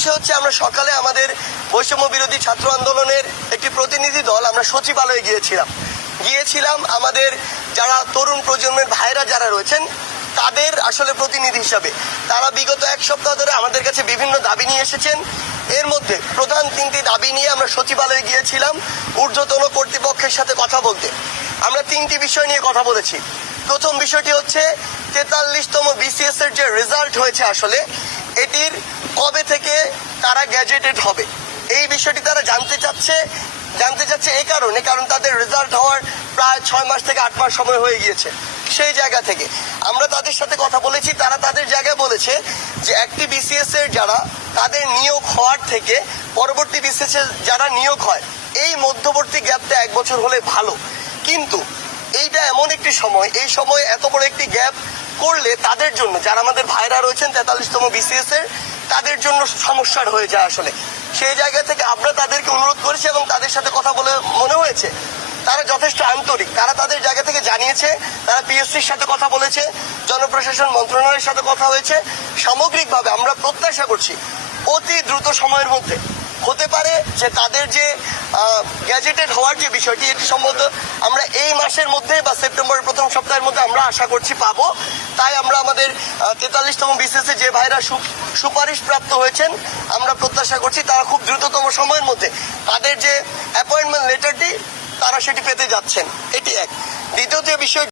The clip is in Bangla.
বিষয় হচ্ছে আমরা সকালে আমাদের বৈষম্য বিরোধী ছাত্র আন্দোলনের একটি প্রতিনিধি দল আমরা সচিবালয়ে গিয়েছিলাম আমাদের যারা তরুণ প্রজন্মের ভাইরা যারা রয়েছেন তাদের আসলে প্রতিনিধি হিসাবে। তারা বিগত এক সপ্তাহ ধরে আমাদের কাছে বিভিন্ন দাবি নিয়ে এসেছেন। এর মধ্যে প্রধান তিনটি দাবি নিয়ে আমরা সচিবালয়ে গিয়েছিলাম ঊর্ধ্বতন কর্তৃপক্ষের সাথে কথা বলতে। আমরা তিনটি বিষয় নিয়ে কথা বলেছি। প্রথম বিষয়টি হচ্ছে 43তম বিসিএস এর যে রেজাল্ট হয়েছে আসলে এটির কবে থেকে তারা গ্যাজেটেড হবে এই বিষয়টি তারা জানতে চাচ্ছে কারণ তাদের রেজাল্ট হওয়ার প্রায় 6 মাস থেকে 8 মাস সময় হয়ে গিয়েছে। সেই জায়গা থেকে আমরা তাদের সাথে কথা বলেছি। তারা তাদের জায়গায় বলেছে যে একটি বিসিএস এর যারা তাদের নিয়োগ হওয়ার থেকে পরবর্তী বিসিএস এর যারা নিয়োগ হয় এই মধ্যবর্তী গ্যাপটা 1 বছর হলে ভালো, কিন্তু এইটা এমন একটি সময়, এই সময় এত বড় একটি গ্যাপ করলে তাদের জন্য যারা আমাদের ভাইরা রয়েছেন 43তম বিসিএস এর তাদের জন্য সমস্যার হয়ে যায় আসলে। সেই জায়গা থেকে আমরা তাদেরকে অনুরোধ করেছি এবং তাদের সাথে কথা বলে মনে হয়েছে তারা যথেষ্ট আন্তরিক। তারা তাদের জায়গা থেকে জানিয়েছে, তারা পিএসসির সাথে কথা বলেছে, জনপ্রশাসন মন্ত্রণালয়ের সাথে কথা হয়েছে। সামগ্রিকভাবে আমরা প্রত্যাশা করছি অতি দ্রুত সময়ের মধ্যে হতে পারে যে তাদের যে গ্যাজেটেড হওয়ার যে বিষয়টি এটি সম্ভবত আমরা এই মাসের মধ্যে বা সেপ্টেম্বরের প্রথম সপ্তাহের মধ্যে আমরা আশা করছি পাবো। তাই আমরা আমাদের 43তম বিসিএসে যে ভাইরা সুপারিশ প্রাপ্ত হয়েছেন আমরা প্রত্যাশা করছি তারা খুব দ্রুততম সময়ের মধ্যে তাদের যে অ্যাপয়েন্টমেন্ট লেটারটি তারা সেটি পেতে যাচ্ছেন। এটি এক। দ্বিতীয় যে বিষয়